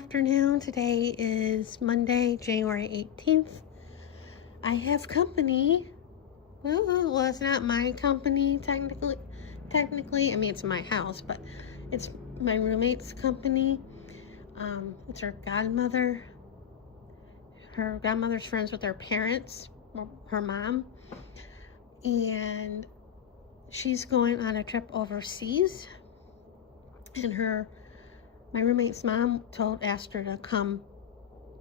afternoon. Today is Monday, January 18th. I have company. Well, it's not my company technically. I mean, it's my house, but it's my roommate's company. It's her godmother. Her godmother's friends with her parents, her mom, and she's going on a trip overseas, and my roommate's mom asked her to come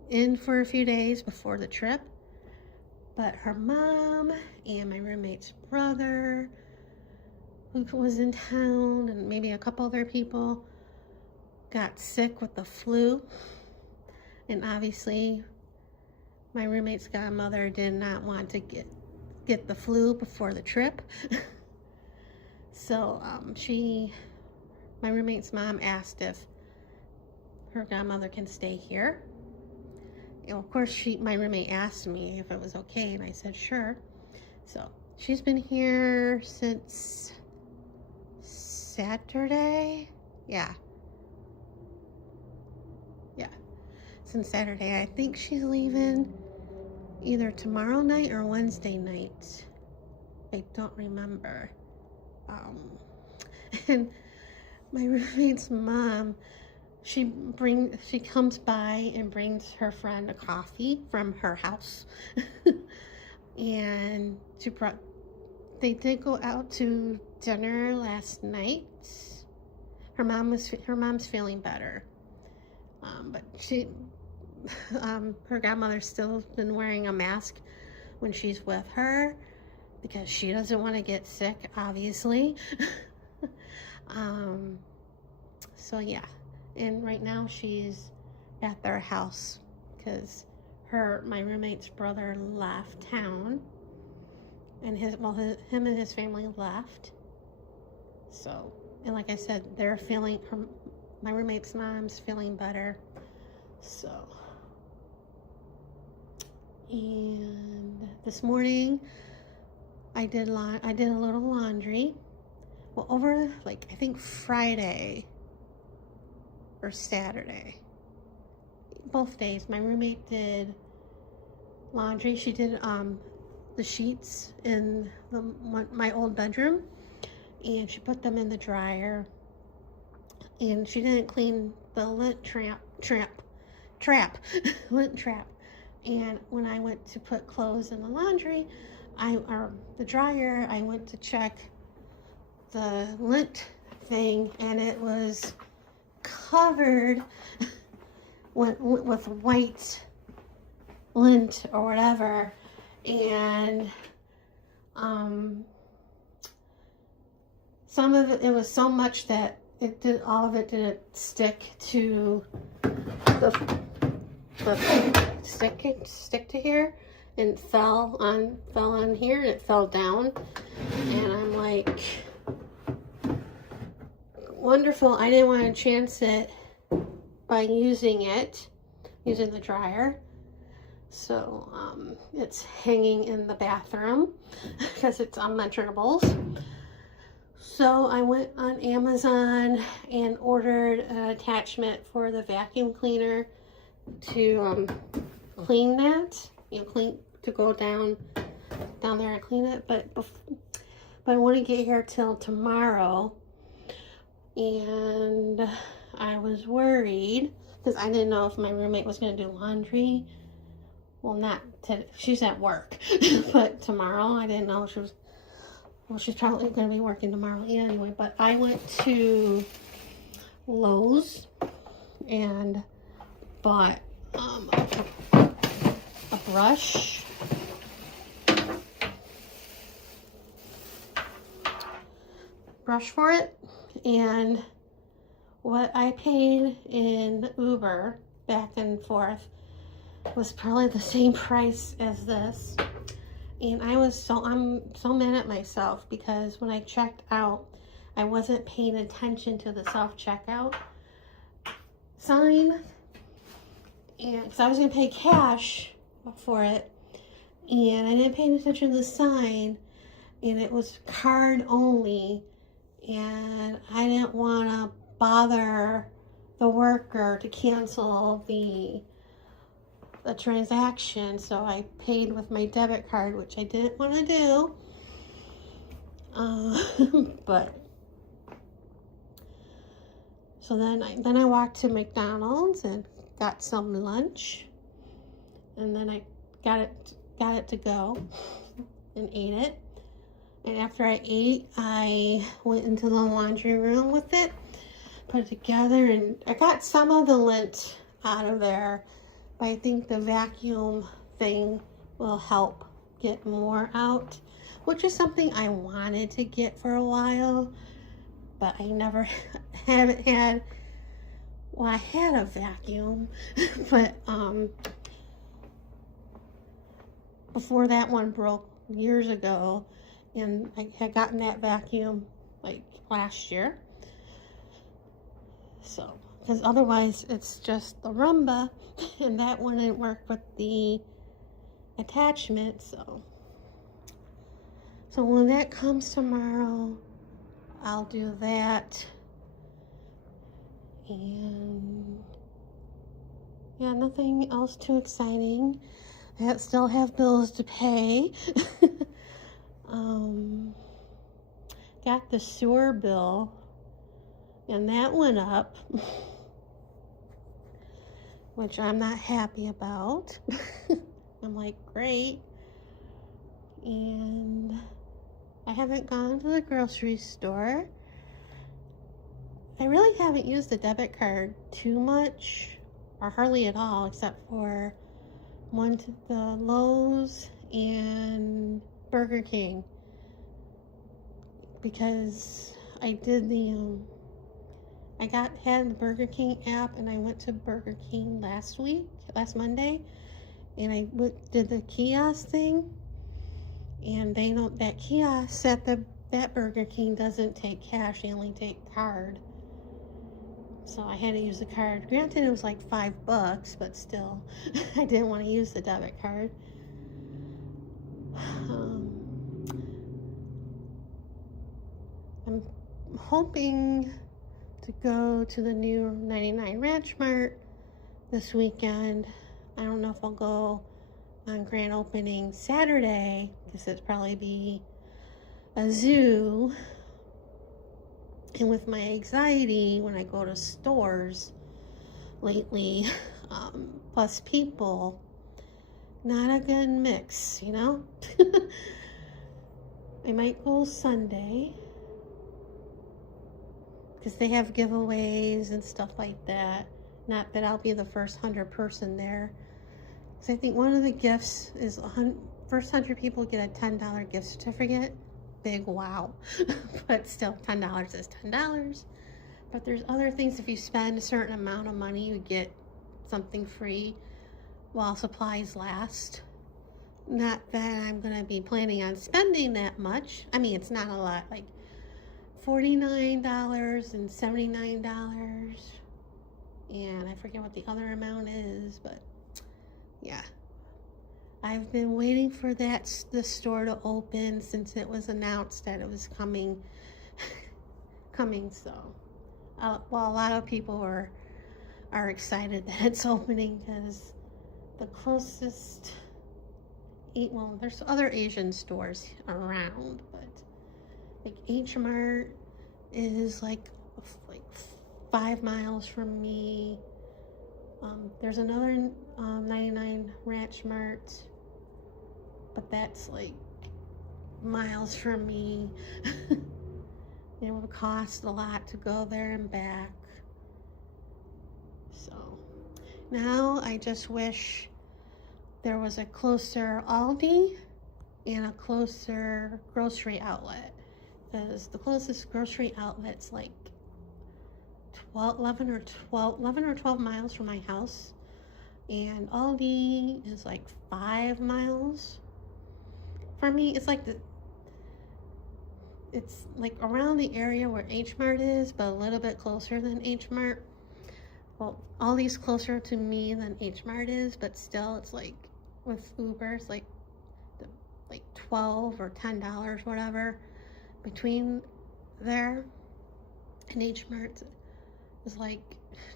in for a few days before the trip, but her mom and my roommate's brother, who was in town, and maybe a couple other people, got sick with the flu, and obviously my roommate's godmother did not want to get the flu before the trip. So my roommate's mom asked if her godmother can stay here. And of course, my roommate asked me if it was okay, and I said sure. So she's been here since Saturday. Yeah, since Saturday. I think she's leaving either tomorrow night or Wednesday night. I don't remember. And my roommate's mom, she comes by and brings her friend a coffee from her house. And they did go out to dinner last night. Her mom's feeling better. But her godmother's still been wearing a mask when she's with her because she doesn't want to get sick, obviously. So yeah, and right now she's at their house because my roommate's brother left town, and him and his family left. So, and like I said, my roommate's mom's feeling better. So, and this morning I did a little laundry. Well, over I think Friday or Saturday, both days, my roommate did laundry. She did the sheets in my old bedroom, and she put them in the dryer, and she didn't clean the lint lint trap. And when I went to put clothes in the laundry, the dryer, I went to check the lint thing, and it was covered with white lint or whatever, and some of it was so much that all of it didn't stick to stick to here, and fell on here, and it fell down, and I'm like, wonderful. I didn't want to chance it by using the dryer. So it's hanging in the bathroom because it's unmentionables. So I went on Amazon and ordered an attachment for the vacuum cleaner to clean that, to go down there and clean it. But I wouldn't get here till tomorrow. And I was worried because I didn't know if my roommate was going to do laundry. Well, not today. She's at work. But tomorrow, I didn't know she's probably going to be working tomorrow anyway. But I went to Lowe's and bought a brush. For it, and what I paid in Uber back and forth was probably the same price as this. And I'm so mad at myself because when I checked out, I wasn't paying attention to the self-checkout sign, and because I was going to pay cash for it, and I didn't pay attention to the sign, and it was card only, and I didn't want to bother the worker to cancel the transaction, so I paid with my debit card, which I didn't want to do. But so then I walked to McDonald's and got some lunch, and then I got it to go and ate it. And after I ate, I went into the laundry room with it, put it together, and I got some of the lint out of there. But I think the vacuum thing will help get more out, which is something I wanted to get for a while, but I never haven't had. Well, I had a vacuum, but before that one broke years ago, and I had gotten that vacuum like last year. So, because otherwise it's just the Rumba, and that wouldn't work with the attachment. So when that comes tomorrow, I'll do that. And yeah, nothing else too exciting. I still have bills to pay. Got the sewer bill, and that went up, which I'm not happy about. I'm like, great. And I haven't gone to the grocery store. I really haven't used the debit card too much, or hardly at all, except for the Lowe's and Burger King, because I did had the Burger King app, and I went to Burger King last Monday, and I did the kiosk thing, and they don't, that kiosk at that Burger King doesn't take cash, they only take card. So I had to use the card. Granted, it was like $5, but still, I didn't want to use the debit card. I'm hoping to go to the new 99 Ranch Mart this weekend. I don't know if I'll go on grand opening Saturday, because it'd probably be a zoo. And with my anxiety when I go to stores lately, plus people, not a good mix, you know? I might go Sunday, because they have giveaways and stuff like that. Not that I'll be the first 100 person there. Because I think one of the gifts is first 100 people get a $10 gift certificate. Big wow. But still, $10 is $10. But there's other things. If you spend a certain amount of money, you get something free while supplies last. Not that I'm going to be planning on spending that much. I mean, it's not a lot. Like $49 and $79. And I forget what the other amount is, but yeah. I've been waiting for the store to open since it was announced that it was coming. So, well, a lot of people are excited that it's opening, because the closest, well, there's other Asian stores around, but like H Mart is like 5 miles from me. There's another 99 Ranch Mart, but that's like miles from me. It would cost a lot to go there and back. So now I just wish there was a closer Aldi and a closer grocery outlet, because the closest grocery outlet's like 11 or 12 miles from my house, and Aldi is like 5 miles from me. It's like around the area where H Mart is, but a little bit closer than H Mart. Well, Aldi's closer to me than H Mart is, but still, it's like with Uber, it's like $12 or $10, whatever, between there and H Mart. Is like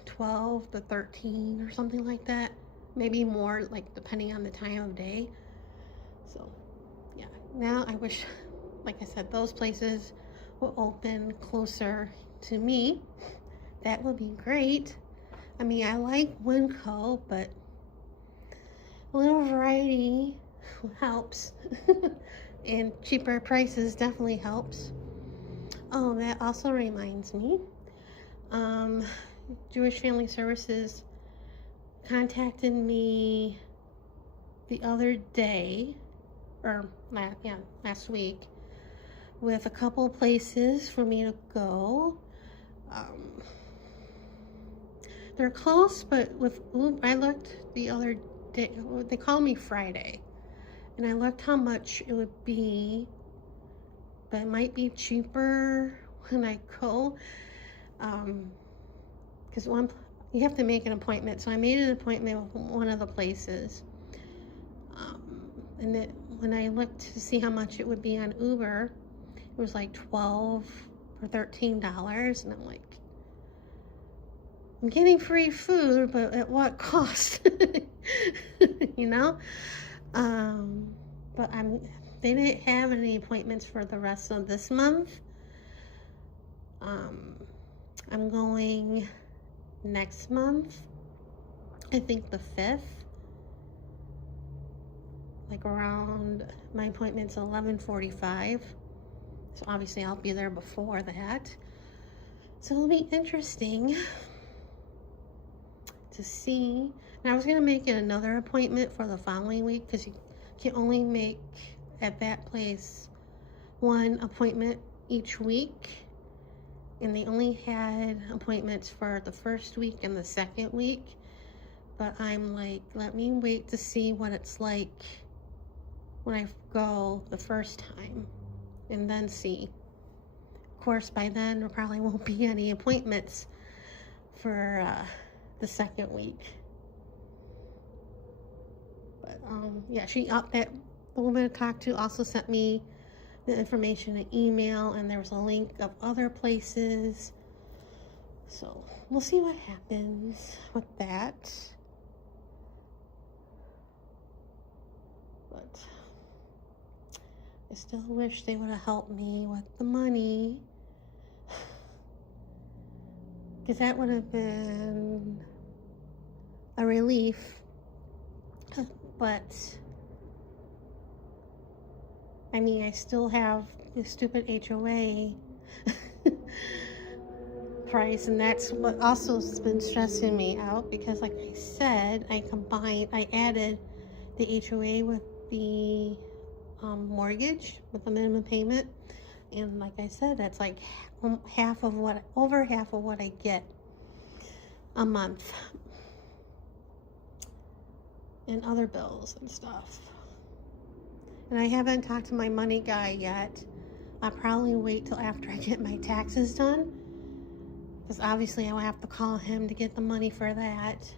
12 to 13 or something like that. Maybe more, like depending on the time of day. So yeah, now I wish, like I said, those places will open closer to me. That would be great. I mean, I like Winco, but a little variety helps. And cheaper prices definitely helps. Oh, that also reminds me. Jewish Family Services contacted me the other day, or last week, with a couple places for me to go. They're close, but I looked the other day, they called me Friday, and I looked how much it would be, but it might be cheaper when I go, because you have to make an appointment. So I made an appointment with one of the places, and when I looked to see how much it would be on Uber, it was like $12 or $13, and I'm like, I'm getting free food, but at what cost? You know? But they didn't have any appointments for the rest of this month. I'm going next month, I think the 5th, like around, my appointment's 11:45, so obviously I'll be there before that. So it'll be interesting to see. And I was going to make it another appointment for the following week, because you can only make at that place one appointment each week, and they only had appointments for the first week and the second week. But I'm like, let me wait to see what it's like when I go the first time, and then see. Of course, by then there probably won't be any appointments for the second week. But yeah, that the woman I talked to also sent me the information in email, and there was a link of other places. So we'll see what happens with that. But I still wish they would have helped me with the money, because that would have been a relief. But I mean, I still have the stupid HOA price, and that's what also has been stressing me out, because like I said, I added the HOA with the mortgage with the minimum payment, and like I said, that's like over half of what I get a month, and other bills and stuff. And I haven't talked to my money guy yet. I'll probably wait till after I get my taxes done, because obviously I will have to call him to get the money for that,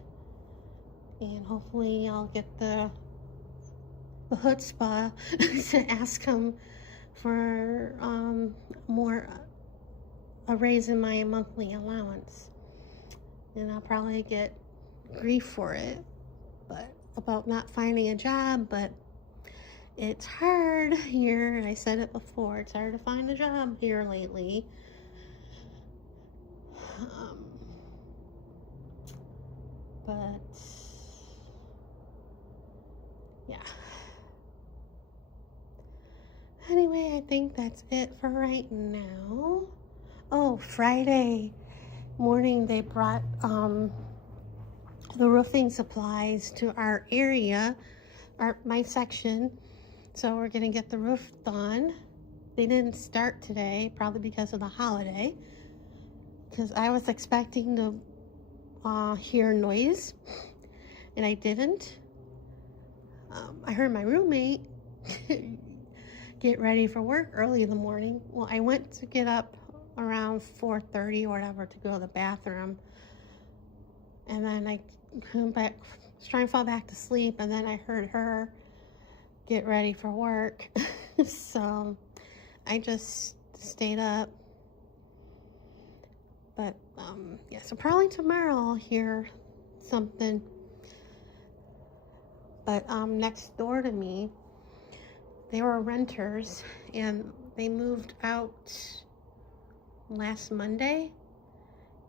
and hopefully I'll get the chutzpah to ask him for a raise in my monthly allowance. And I'll probably get grief for it, but about not finding a job. But it's hard here. I said it before, it's hard to find a job here lately. But yeah. Anyway, I think that's it for right now. Oh, Friday morning they brought the roofing supplies to our area, my section. So we're gonna get the roof done. They didn't start today, probably because of the holiday, because I was expecting to hear noise, and I didn't. I heard my roommate get ready for work early in the morning. Well, I went to get up around 4:30 or whatever to go to the bathroom, and then I came back, was trying to fall back to sleep, and then I heard her get ready for work. So I just stayed up. But Yeah, so probably tomorrow I'll hear something. But next door to me, they were renters, and they moved out last Monday,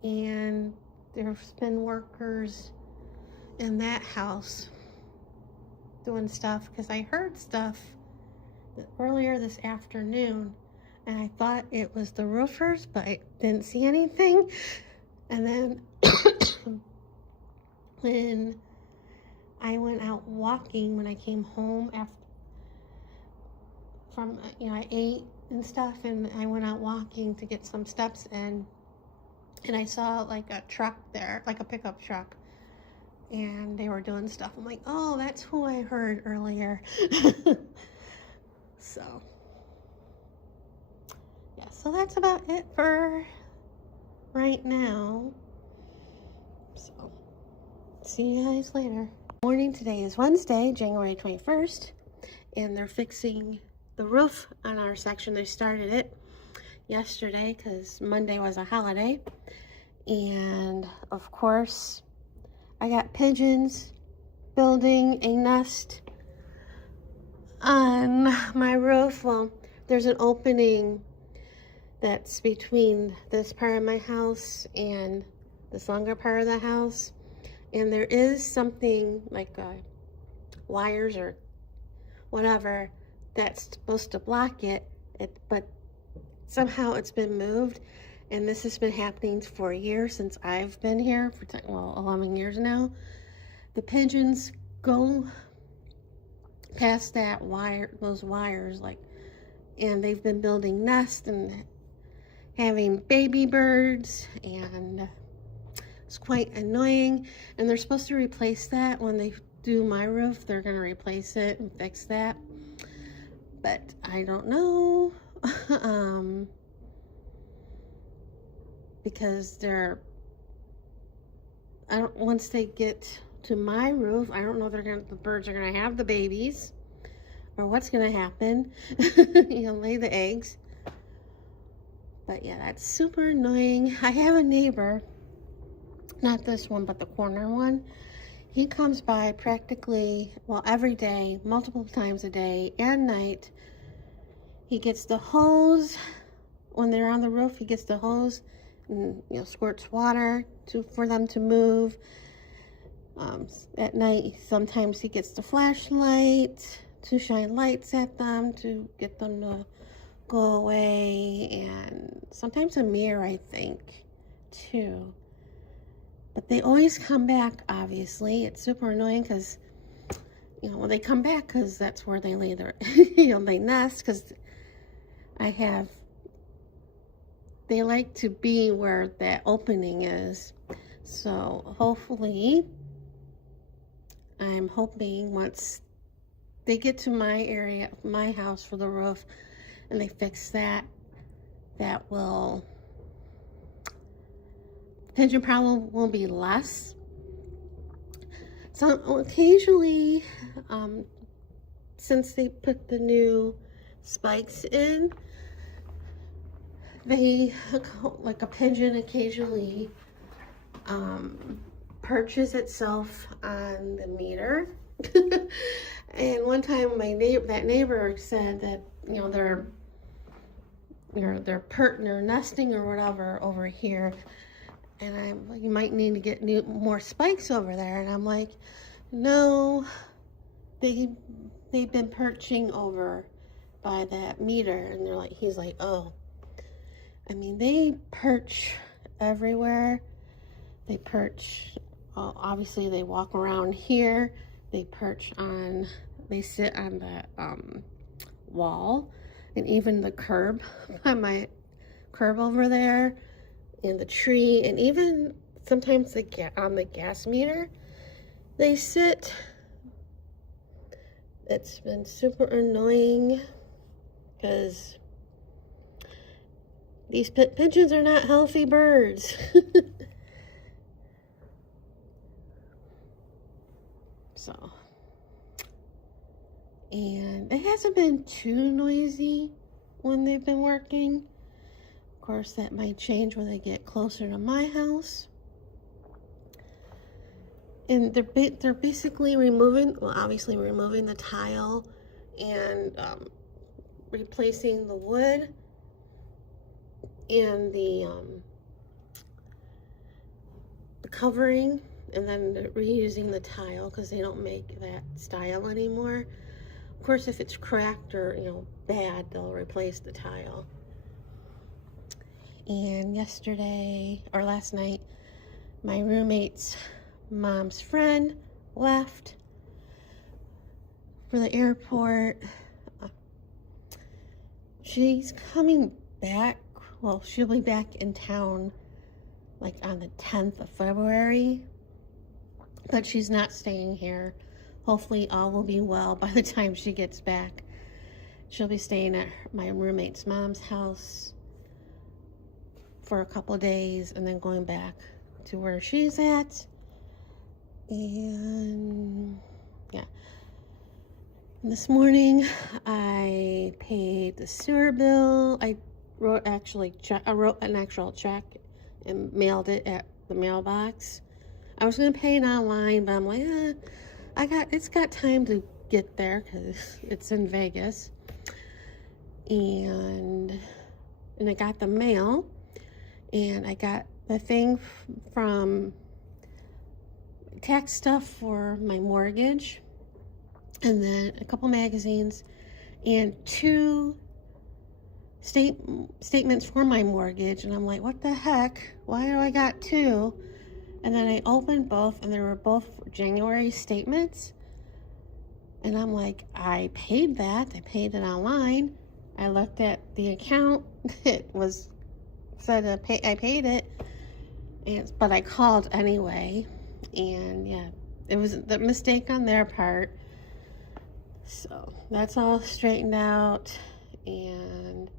and there's been workers in that house doing stuff, because I heard stuff earlier this afternoon, and I thought it was the roofers, but I didn't see anything. And then when I went out walking, when I came home after from, I ate and stuff, and I went out walking to get some steps in, and I saw like a truck there, like a pickup truck, and they were doing stuff. I'm like, oh, that's who I heard earlier. So yeah, so that's about it for right now. So see you guys later. Morning. Today is Wednesday, January 21st, and they're fixing the roof on our section. They started it yesterday because Monday was a holiday, and of course I got pigeons building a nest on my roof. Well, there's an opening that's between this part of my house and this longer part of the house, and there is something like wires or whatever that's supposed to block it, but somehow it's been moved, and this has been happening for years since I've been here for 11 years now. The pigeons go past that wire, those wires, and they've been building nests and having baby birds, and it's quite annoying. And they're supposed to replace that when they do my roof. They're going to replace it and fix that, but I don't know. Because once they get to my roof, I don't know if the birds are gonna have the babies or what's gonna happen. Lay the eggs. But yeah, that's super annoying. I have a neighbor, not this one, but the corner one. He comes by practically, every day, multiple times a day and night. He gets the hose. When they're on the roof, he gets the hose and squirts water for them to move. At night, sometimes he gets the flashlight to shine lights at them to get them to go away, and sometimes a mirror, I think, too. But they always come back. Obviously, it's super annoying because when they come back, because that's where they lay their they nest, because they like to be where that opening is. So hopefully, I'm hoping once they get to my area, my house for the roof, and they fix that, pigeon problem will be less. So occasionally, since they put the new spikes in, like a pigeon occasionally perches itself on the meter. And one time that neighbor said that they're nesting or whatever over here, and you might need to get more spikes over there. And I'm like, no, they've been perching over by that meter. And he's like, oh, I mean, they perch everywhere. They perch, obviously they walk around here. They sit on the wall, and even the curb, on my curb over there, and the tree, and even sometimes on the gas meter, they sit. It's been super annoying because these pigeons are not healthy birds. So, and it hasn't been too noisy when they've been working. Of course, that might change when they get closer to my house. And they're basically obviously removing the tile and replacing the wood and the covering, and then they're reusing the tile because they don't make that style anymore. Of course, if it's cracked or, you know, bad, they'll replace the tile. And last night, my roommate's mom's friend left for the airport. She's coming back. Well, she'll be back in town like on the 10th of February, but she's not staying here. Hopefully all will be well by the time she gets back. She'll be staying at my roommate's mom's house for a couple of days and then going back to where she's at. And yeah, and this morning I paid the sewer bill. I wrote an actual check and mailed it at the mailbox. I was gonna pay it online, but I'm like, it's got time to get there because it's in Vegas. And I got the mail, and I got the thing from tax stuff for my mortgage, and then a couple magazines and 2 statements for my mortgage. And I'm like, what the heck? Why do I got 2? And then I opened both, and they were both January statements. And I'm like, I paid that. I paid it online. I looked at the account. It said I paid it. But I called anyway. And yeah, it was the mistake on their part. So that's all straightened out. And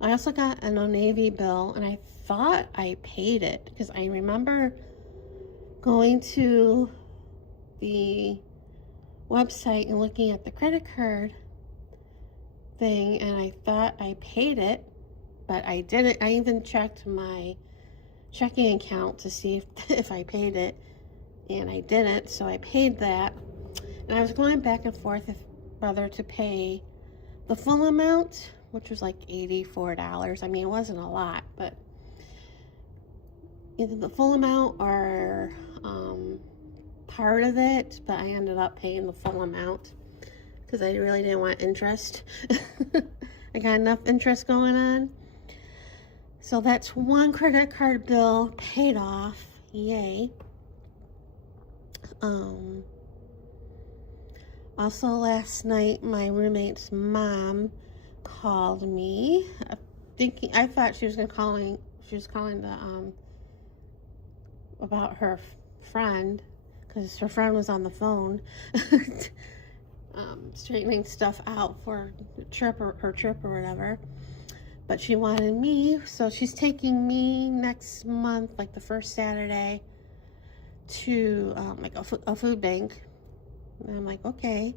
I also got an Old Navy bill, and I thought I paid it because I remember going to the website and looking at the credit card thing, and I thought I paid it, but I didn't. I even checked my checking account to see if I paid it, and I didn't, so I paid that. And I was going back and forth whether to pay the full amount, which was like $84. I mean, it wasn't a lot, but either the full amount or part of it, but I ended up paying the full amount because I really didn't want interest. I got enough interest going on. So that's one credit card bill paid off. Yay. Also last night, my roommate's mom called me. I thought she was calling about her friend, because her friend was on the phone straightening stuff out for her trip or whatever. But she wanted me, so she's taking me next month, like the first Saturday, to like a food bank. And I'm like, okay.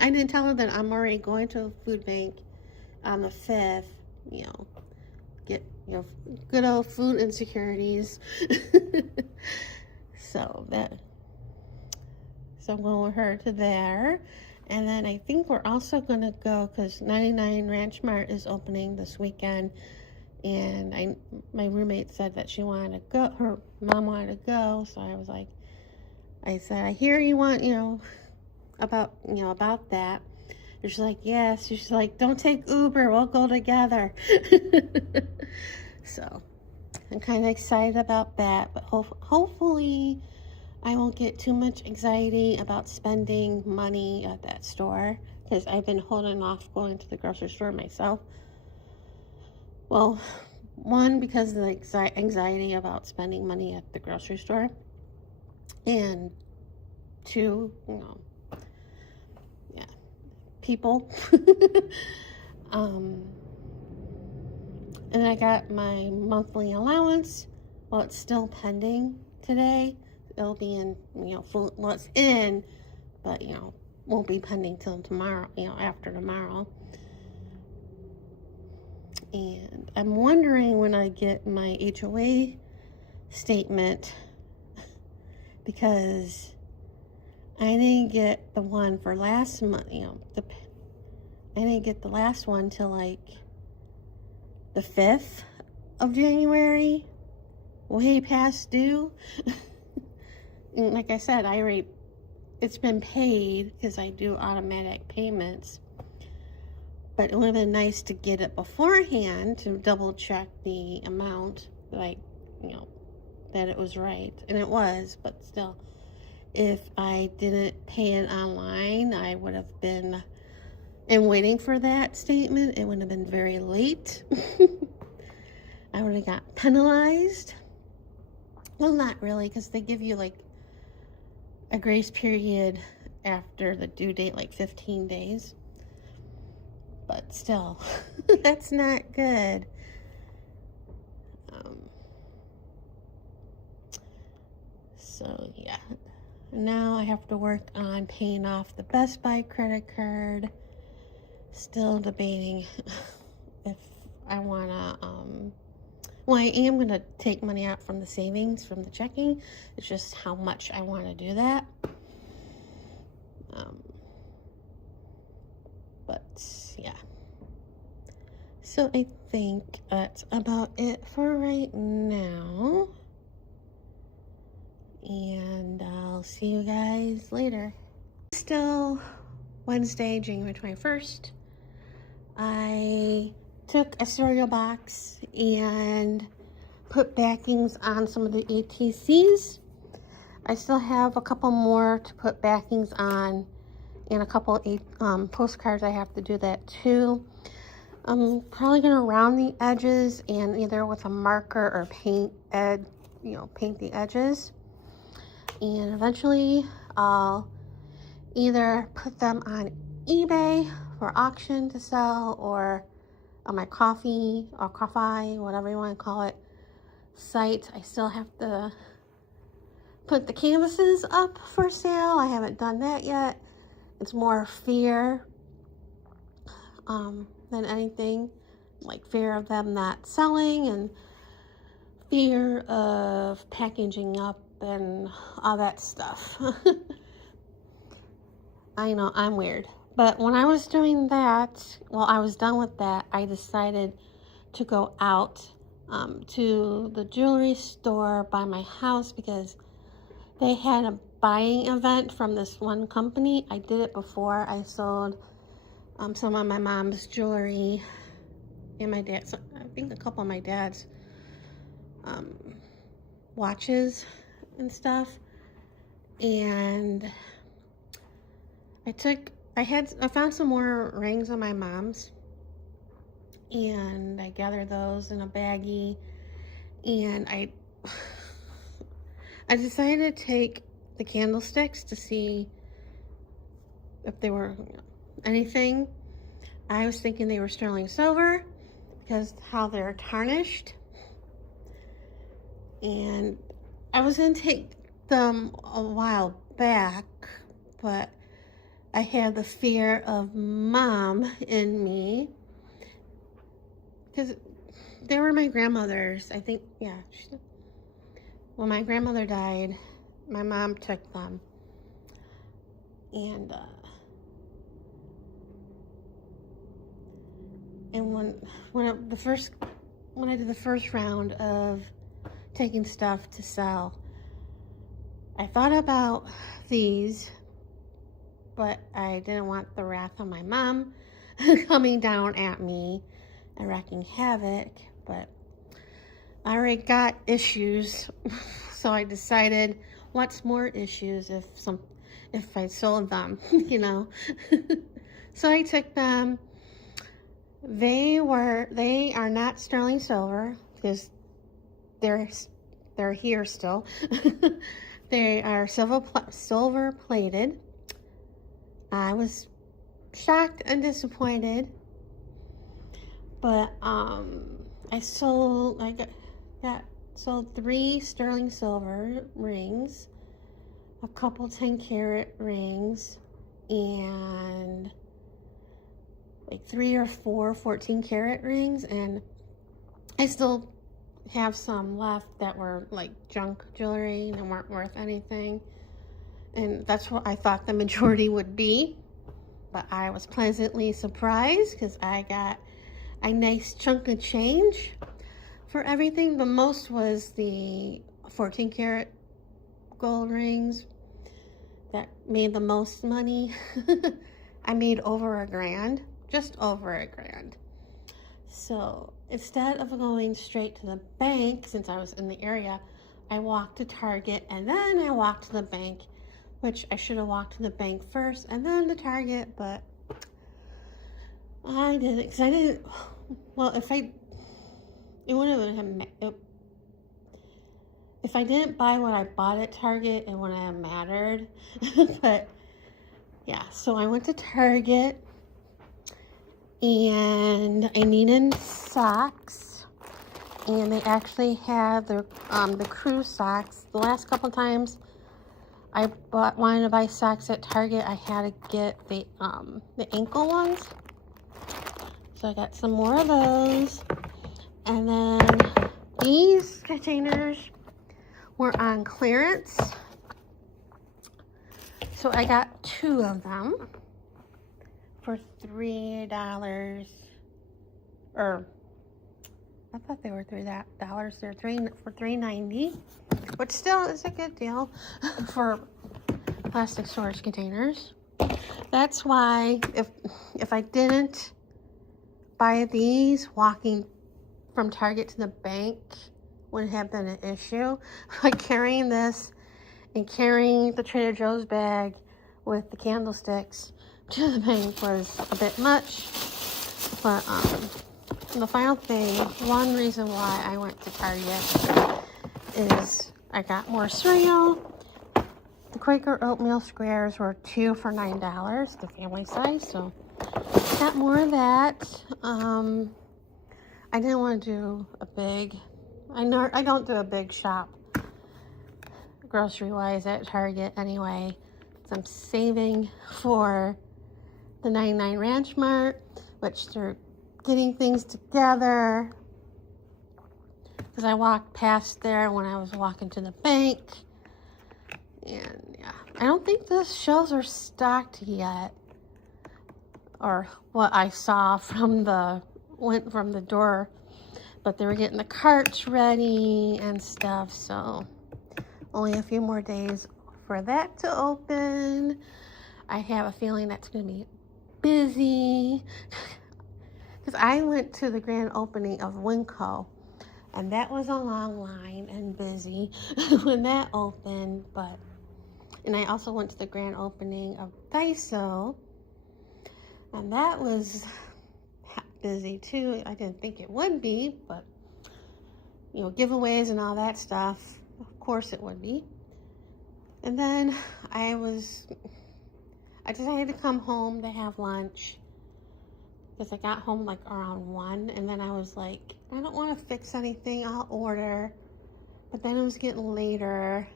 I didn't tell her that I'm already going to a food bank on the 5th, get, good old food insecurities. So I'm going with her to there. And then I think we're also going to go, because 99 Ranch Mart is opening this weekend. And my roommate said that she wanted to go, her mom wanted to go. So I said, I hear you want, about that. And she's like, yes. She's like, don't take Uber, we'll go together. So I'm kind of excited about that, but hopefully I won't get too much anxiety about spending money at that store, because I've been holding off going to the grocery store myself. Well, one, because of the anxiety about spending money at the grocery store, and 2, people. And I got my monthly allowance. Well, it's still pending today. It'll be in, full, well, it's in, but, won't be pending till tomorrow, after tomorrow. And I'm wondering when I get my HOA statement, because I didn't get the one for last month, I didn't get the last one till like the 5th of January, way past due. And like I said, it's been paid because I do automatic payments. But it would have been nice to get it beforehand to double check the amount that that it was right. And it was, but still, if I didn't pay it online, I would have been, and waiting for that statement, it would have been very late. I would have got penalized. Well, not really, because they give you like a grace period after the due date, like 15 days. But still, that's not good. So yeah, now I have to work on paying off the Best Buy credit card. Still debating if I wanna, well, I am gonna take money out from the savings, from the checking. It's just how much I want to do that. But yeah, so I think that's about it for right now, and I'll see you guys later. Still Wednesday, January 21st. I took a cereal box and put backings on some of the ATCs. I still have a couple more to put backings on, and a couple postcards. I have to do that too. I'm probably gonna round the edges and either with a marker or paint the edges. And eventually I'll either put them on eBay for auction to sell, or on my Ko-fi, whatever you want to call it, site. I still have to put the canvases up for sale. I haven't done that yet. It's more fear than anything, like fear of them not selling and fear of packaging up and all that stuff. I know, I'm weird. But when I was doing that, well, I was done with that, I decided to go out to the jewelry store by my house, because they had a buying event from this one company. I did it before. I sold some of my mom's jewelry and my dad's, I think a couple of my dad's watches and stuff. And I found some more rings on my mom's, and I gathered those in a baggie, and I decided to take the candlesticks to see if they were anything. I was thinking they were sterling silver because how they're tarnished, and I was gonna take them a while back, but I had the fear of mom in me, because they were my grandmother's. I think, yeah. When my grandmother died, my mom took them. And when I did the first round of taking stuff to sell, I thought about these, but I didn't want the wrath of my mom coming down at me and wreaking havoc. But I already got issues, so I decided, what's more issues if I sold them, So I took them. They are not sterling silver because they're here still. They are silver plated. I was shocked and disappointed, but I sold 3 sterling silver rings, a couple 10-carat rings, and like 3 or 4 14-karat rings, and I still have some left that were like junk jewelry and weren't worth anything. And that's what I thought the majority would be. But I was pleasantly surprised because I got a nice chunk of change for everything. The most was the 14-karat gold rings that made the most money. I made over $1,000, just over $1,000. So instead of going straight to the bank, since I was in the area, I walked to Target and then I walked to the bank, which I should have walked to the bank first and then to Target, but I didn't, because I didn't, well, if I didn't buy what I bought at Target, it wouldn't have mattered. But yeah, so I went to Target and I needed socks, and they actually had the cruise socks. The last couple times I wanted to buy socks at Target, I had to get the ankle ones. So I got some more of those. And then these containers were on clearance. So I got 2 of them for $3, or I thought they were $3. They're for $3.90, which still is a good deal for plastic storage containers. That's why if I didn't buy these, walking from Target to the bank wouldn't have been an issue. Like carrying this and carrying the Trader Joe's bag with the candlesticks to the bank was a bit much. But the final thing, one reason why I went to Target is I got more cereal. The Quaker oatmeal squares were 2 for $9, the family size, so got more of that. I didn't want to do a big, I don't do a big shop grocery wise at Target anyway. So I'm saving for the 99 Ranch Mart, which they're getting things together, because I walked past there when I was walking to the bank. And yeah, I don't think the shelves are stocked yet, or what I saw from the door, but they were getting the carts ready and stuff, so only a few more days for that to open. I have a feeling that's going to be busy, because I went to the grand opening of Winco, and that was a long line and busy when that opened. And I also went to the grand opening of Daiso, and that was busy too. I didn't think it would be, but you know, giveaways and all that stuff, of course it would be. And then I decided to come home to have lunch, because I got home like around 1, and then I was like, I don't want to fix anything, I'll order. But then it was getting later,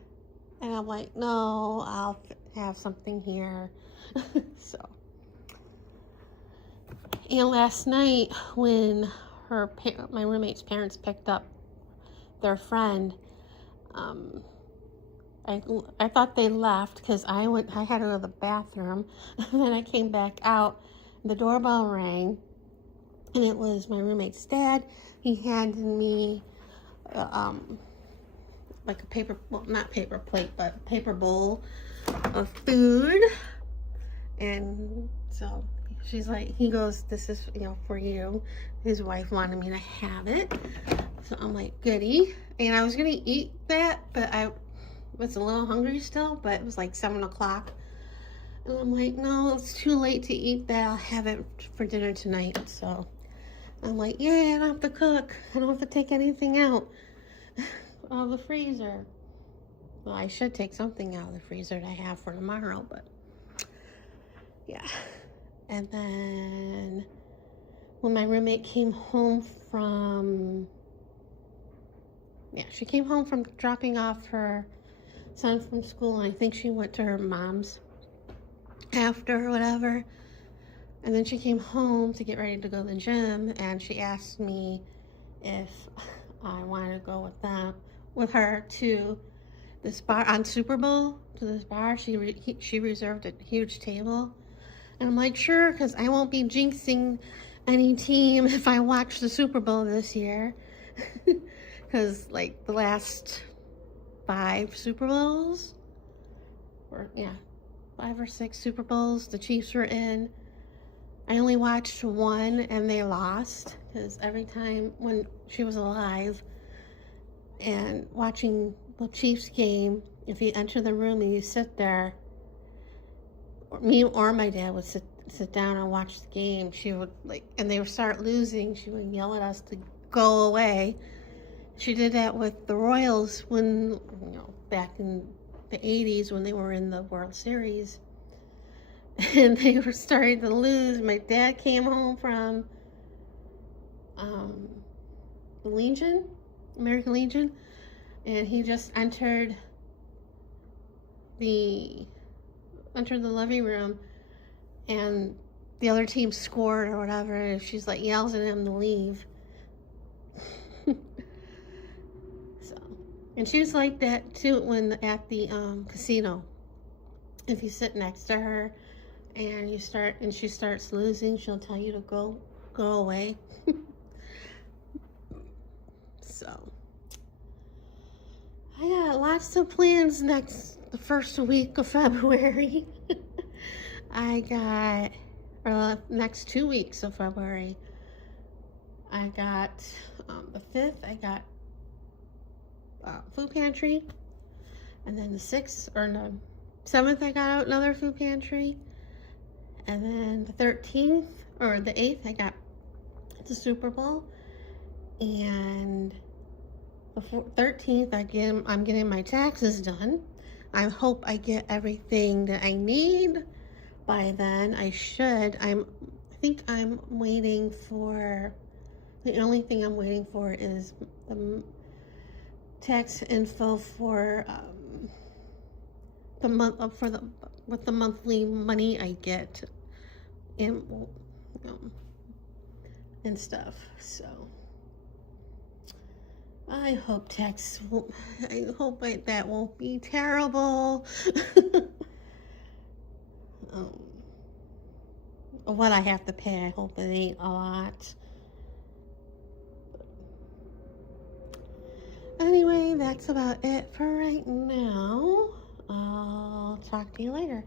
and I'm like, no, I'll have something here. So, and last night when my roommate's parents picked up their friend, I thought they left because I had to go to the bathroom, and then I came back out, the doorbell rang, and it was my roommate's dad. He handed me like a paper, well, not paper plate, but paper bowl of food. And so she's like, he goes, this is, you know, for you. His wife wanted me to have it. So I'm like, goody. And I was going to eat that, but I was a little hungry still, but it was like 7 o'clock. And I'm like, no, it's too late to eat that. I'll have it for dinner tonight. So I'm like, yeah, I don't have to cook. I don't have to take anything out of the freezer. Well, I should take something out of the freezer to have for tomorrow, but yeah. And then when my roommate came home from, she came home from dropping off her son from school, and I think she went to her mom's after or whatever. And then she came home to get ready to go to the gym, and she asked me if I wanted to go with her to this bar on Super Bowl, to this bar. She reserved a huge table. And I'm like, sure, because I won't be jinxing any team if I watch the Super Bowl this year. Because, like, the last 5 Super Bowls, or, yeah, 5 or 6 Super Bowls the Chiefs were in, I only watched one, and they lost. Because every time when she was alive and watching the Chiefs game, if you enter the room and you sit there, me or my dad would sit down and watch the game. She would, like, and they would start losing, she would yell at us to go away. She did that with the Royals when, back in the 80s when they were in the World Series. And they were starting to lose. My dad came home from the Legion, American Legion, and he just entered the living room, and the other team scored or whatever, and she's like yells at him to leave. So, and she was like that too when at the casino. If you sit next to her and she starts losing, she'll tell you to go away. So I got lots of plans the first week of February. Next 2 weeks of February. I got the 5th, I got food pantry. And then the 6th, or no, 7th, I got out another food pantry. And then the 13th, or the 8th, I got the Super Bowl. And the 13th, I'm getting my taxes done. I hope I get everything that I need by then. I think I'm waiting for, the only thing I'm waiting for is the tax info for the month with the monthly money I get and stuff. So I hope that won't be terrible. What I have to pay, I hope it ain't a lot. Anyway, that's about it for right now. I'll talk to you later.